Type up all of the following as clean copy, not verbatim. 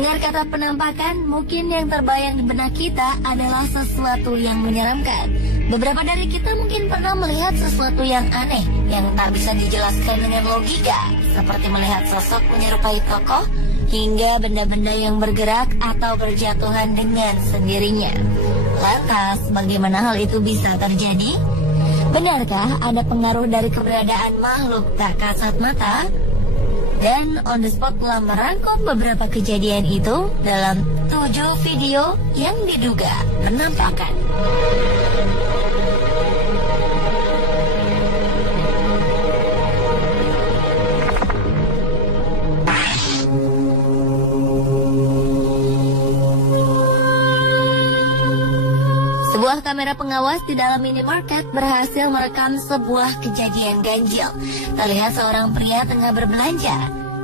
Mendengar kata penampakan, mungkin yang terbayang di benak kita adalah sesuatu yang menyeramkan. Beberapa dari kita mungkin pernah melihat sesuatu yang aneh, yang tak bisa dijelaskan dengan logika, seperti melihat sosok menyerupai tokoh, hingga benda-benda yang bergerak atau berjatuhan dengan sendirinya. Lantas, bagaimana hal itu bisa terjadi? Benarkah ada pengaruh dari keberadaan makhluk tak kasat mata? Dan On The Spot telah merangkum beberapa kejadian itu dalam 7 video yang diduga penampakan. Sebuah kamera pengawas di dalam minimarket berhasil merekam sebuah kejadian ganjil. Terlihat seorang pria tengah berbelanja.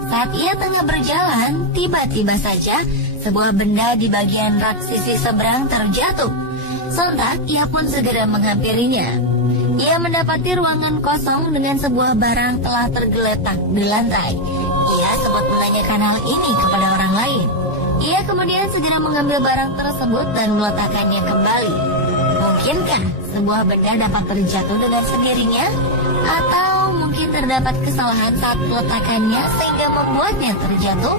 Saat ia tengah berjalan, tiba-tiba saja sebuah benda di bagian rak sisi seberang terjatuh. Sontak, ia pun segera menghampirinya. Ia mendapati ruangan kosong dengan sebuah barang telah tergeletak di lantai. Ia sempat menanyakan hal ini kepada orang lain. Ia kemudian segera mengambil barang tersebut dan meletakkannya kembali. Mungkinkah sebuah benda dapat terjatuh dengan sendirinya? Atau mungkin terdapat kesalahan saat peletakannya sehingga membuatnya terjatuh?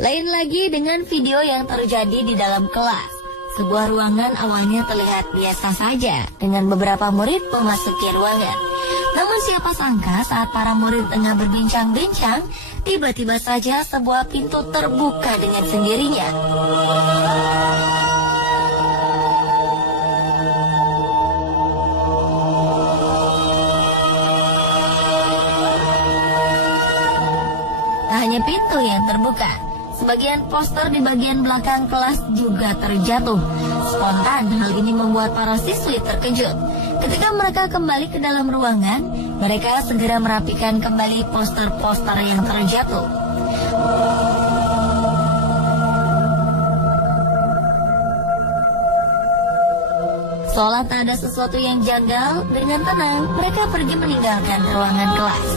Lain lagi dengan video yang terjadi di dalam kelas. Sebuah ruangan awalnya terlihat biasa saja dengan beberapa murid memasuki ruangan. Namun siapa sangka saat para murid tengah berbincang-bincang, tiba-tiba saja sebuah pintu terbuka dengan sendirinya. Tak hanya pintu yang terbuka, sebagian poster di bagian belakang kelas juga terjatuh. Spontan, hal ini membuat para siswi terkejut. Ketika mereka kembali ke dalam ruangan, mereka segera merapikan kembali poster-poster yang terjatuh. Seolah tak ada sesuatu yang janggal, dengan tenang mereka pergi meninggalkan ruangan kelas.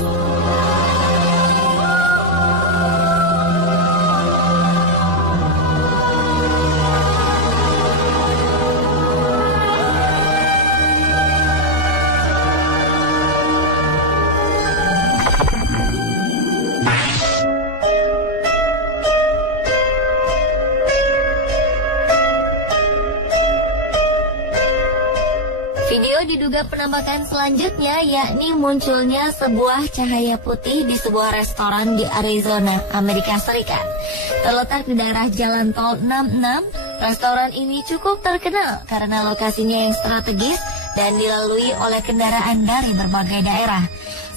Video diduga penampakan selanjutnya yakni munculnya sebuah cahaya putih di sebuah restoran di Arizona, Amerika Serikat. Terletak di daerah Jalan Tol 66, restoran ini cukup terkenal karena lokasinya yang strategis dan dilalui oleh kendaraan dari berbagai daerah.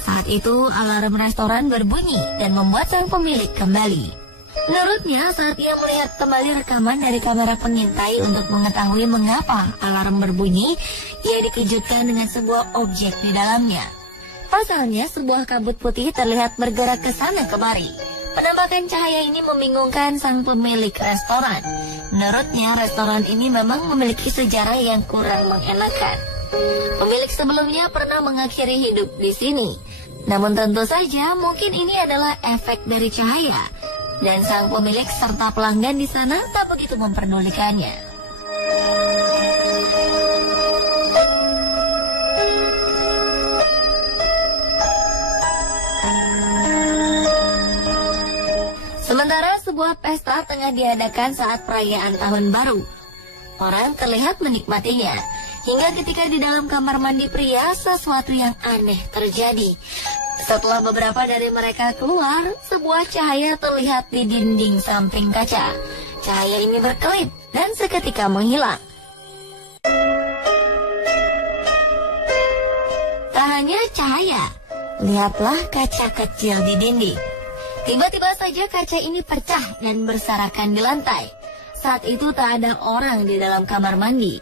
Saat itu alarm restoran berbunyi dan membuat sang pemilik kembali. Menurutnya, saat ia melihat kembali rekaman dari kamera pengintai untuk mengetahui mengapa alarm berbunyi, ia dikejutkan dengan sebuah objek di dalamnya. Pasalnya, sebuah kabut putih terlihat bergerak ke sana kemari. Penampakan cahaya ini membingungkan sang pemilik restoran. Menurutnya, restoran ini memang memiliki sejarah yang kurang mengenakan. Pemilik sebelumnya pernah mengakhiri hidup di sini. Namun tentu saja mungkin ini adalah efek dari cahaya. Dan sang pemilik serta pelanggan di sana tak begitu memperdulikannya. Sementara sebuah pesta tengah diadakan saat perayaan tahun baru. Orang terlihat menikmatinya. Hingga ketika di dalam kamar mandi pria, sesuatu yang aneh terjadi. Setelah beberapa dari mereka keluar, sebuah cahaya terlihat di dinding samping kaca. Cahaya ini berkelip dan seketika menghilang. Tak hanya cahaya, lihatlah kaca kecil di dinding. Tiba-tiba saja kaca ini pecah dan berserakan di lantai. Saat itu tak ada orang di dalam kamar mandi.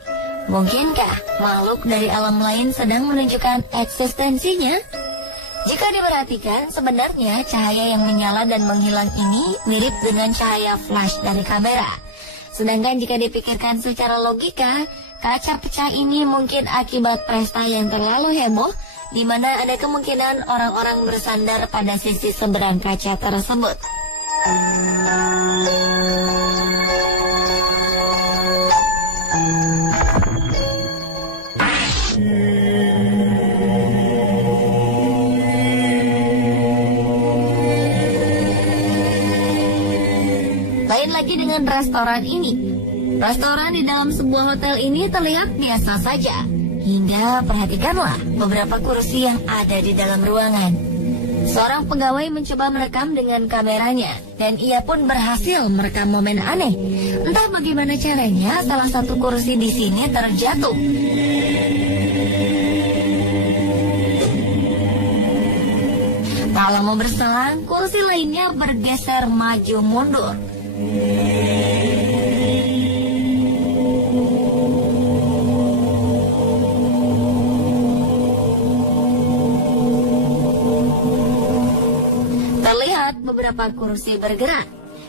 Mungkinkah makhluk dari alam lain sedang menunjukkan eksistensinya? Jika diperhatikan, sebenarnya cahaya yang menyala dan menghilang ini mirip dengan cahaya flash dari kamera. Sedangkan jika dipikirkan secara logika, kaca pecah ini mungkin akibat pesta yang terlalu heboh di mana ada kemungkinan orang-orang bersandar pada sisi seberang kaca tersebut. Lain lagi dengan restoran ini. Restoran di dalam sebuah hotel ini terlihat biasa saja. Hingga perhatikanlah beberapa kursi yang ada di dalam ruangan. Seorang pegawai mencoba merekam dengan kameranya, dan ia pun berhasil merekam momen aneh. Entah bagaimana caranya, salah satu kursi di sini terjatuh. Tak lama berselang, kursi lainnya bergeser maju mundur. Terlihat beberapa kursi bergerak.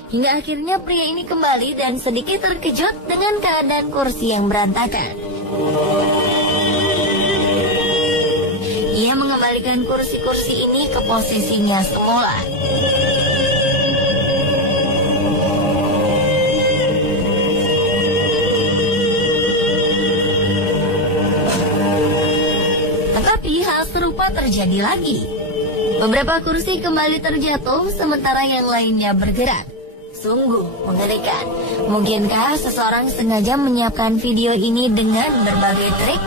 Hingga akhirnya pria ini kembali dan sedikit terkejut dengan keadaan kursi yang berantakan. Ia mengembalikan kursi-kursi ini ke posisinya semula. Tetapi hal serupa terjadi lagi. Beberapa kursi kembali terjatuh, sementara yang lainnya bergerak. Sungguh mengerikan. Mungkinkah seseorang sengaja menyiapkan video ini dengan berbagai trik?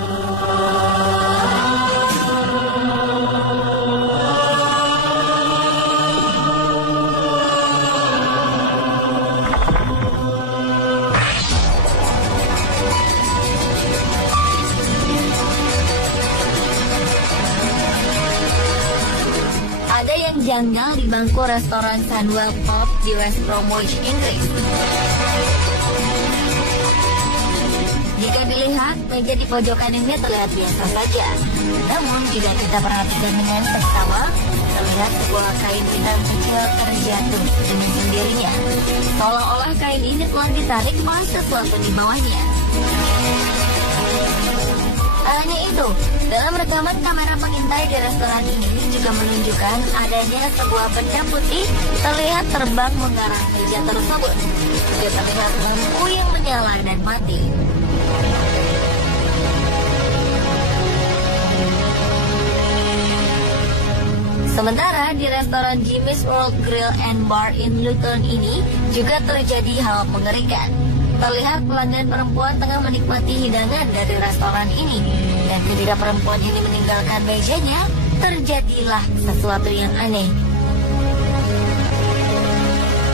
Ada yang janggal di bangku restoran Sandwell Pub di West Bromwich, Inggris. Jika dilihat, meja di pojokan ini terlihat biasa saja. Namun, jika kita perhatikan dengan seksama, terlihat sebuah kain hitam kecil terjatuh dengan sendirinya. Seolah-olah kain ini telah ditarik oleh sesuatu di bawahnya. Tak hanya itu, dalam rekaman kamera pengintai di restoran ini juga menunjukkan adanya sebuah benda putih terlihat terbang mengarah meja tersebut. Juga terlihat lampu yang menyala dan mati. Sementara di restoran Jimmy's World Grill and Bar in Luton ini juga terjadi hal mengerikan. Terlihat pelanggan perempuan tengah menikmati hidangan dari restoran ini. Dan ketika perempuan ini meninggalkan mejanya, terjadilah sesuatu yang aneh.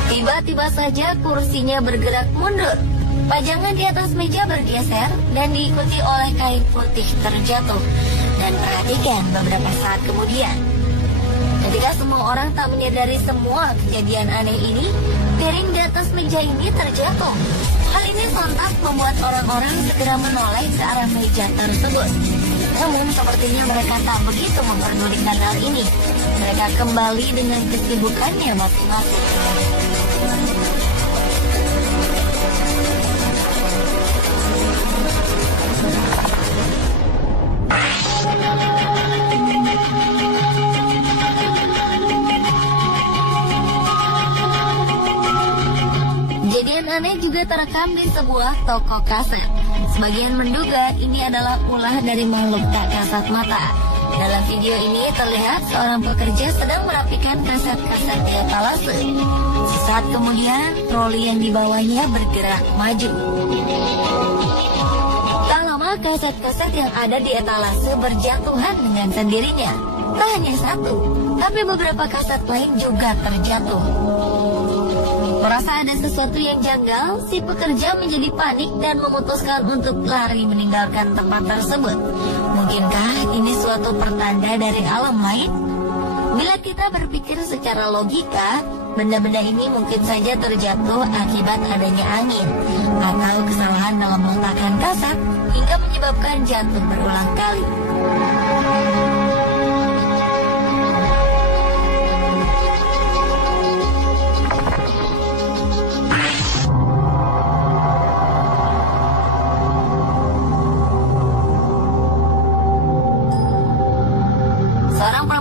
Tiba-tiba saja kursinya bergerak mundur. Pajangan di atas meja bergeser dan diikuti oleh kain putih terjatuh. Dan perhatikan beberapa saat kemudian, ketika semua orang tak menyadari semua kejadian aneh ini, piring di atas meja ini terjatuh. Hal ini sontak membuat orang-orang segera menoleh ke arah meja tersebut. Namun sepertinya mereka tak begitu memperdulikan hal ini. Mereka kembali dengan kesibukannya masing-masing. Kejadian aneh juga terekam di sebuah toko kaset. Sebagian menduga ini adalah ulah dari makhluk tak kasat mata. Dalam video ini terlihat seorang pekerja sedang merapikan kaset-kaset di etalase. Sesaat kemudian, troli yang dibawanya bergerak maju. Tak lama, kaset-kaset yang ada di etalase berjatuhan dengan sendirinya. Tak hanya satu, tapi beberapa kaset lain juga terjatuh. Merasa ada sesuatu yang janggal, si pekerja menjadi panik dan memutuskan untuk lari meninggalkan tempat tersebut. Mungkinkah ini suatu pertanda dari alam lain? Bila kita berpikir secara logika, benda-benda ini mungkin saja terjatuh akibat adanya angin atau kesalahan dalam meletakkan kaset hingga menyebabkan jatuh berulang kali.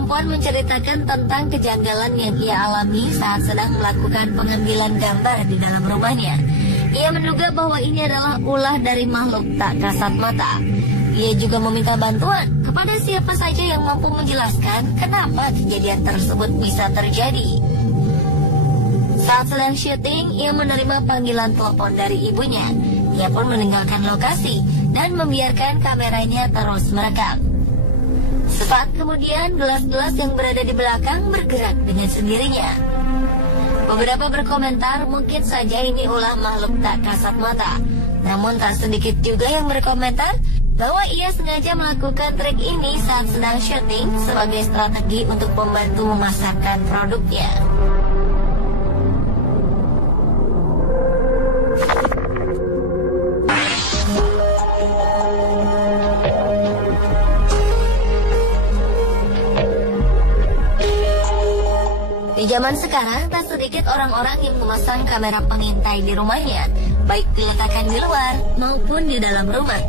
perempuan menceritakan tentang kejanggalan yang ia alami saat sedang melakukan pengambilan gambar di dalam rumahnya. Ia menduga bahwa ini adalah ulah dari makhluk tak kasat mata. Ia juga meminta bantuan kepada siapa saja yang mampu menjelaskan kenapa kejadian tersebut bisa terjadi. Saat sedang syuting, ia menerima panggilan telepon dari ibunya. Ia pun meninggalkan lokasi dan membiarkan kameranya terus merekam. Sesaat kemudian, gelas-gelas yang berada di belakang bergerak dengan sendirinya. Beberapa berkomentar mungkin saja ini ulah makhluk tak kasat mata. Namun tak sedikit juga yang berkomentar bahwa ia sengaja melakukan trik ini saat sedang syuting sebagai strategi untuk membantu memasarkan produknya. Di zaman sekarang, tak sedikit orang-orang yang memasang kamera pengintai di rumahnya, baik diletakkan di luar maupun di dalam rumah.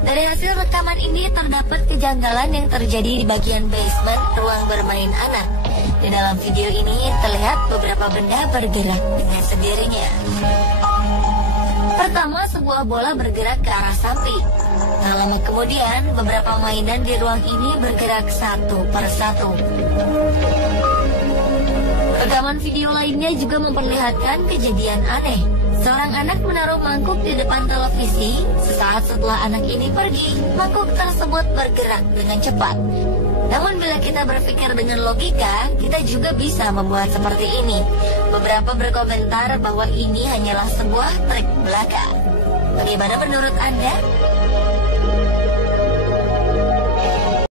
Dari hasil rekaman ini terdapat kejanggalan yang terjadi di bagian basement ruang bermain anak. Di dalam video ini terlihat beberapa benda bergerak dengan sendirinya. Pertama, sebuah bola bergerak ke arah samping. Tak lama kemudian, beberapa mainan di ruang ini bergerak satu persatu. Rekaman video lainnya juga memperlihatkan kejadian aneh. Seorang anak menaruh mangkuk di depan televisi. Sesaat setelah anak ini pergi, mangkuk tersebut bergerak dengan cepat. Namun bila kita berpikir dengan logika, kita juga bisa membuat seperti ini. Beberapa berkomentar bahwa ini hanyalah sebuah trik belaka. Bagaimana menurut Anda?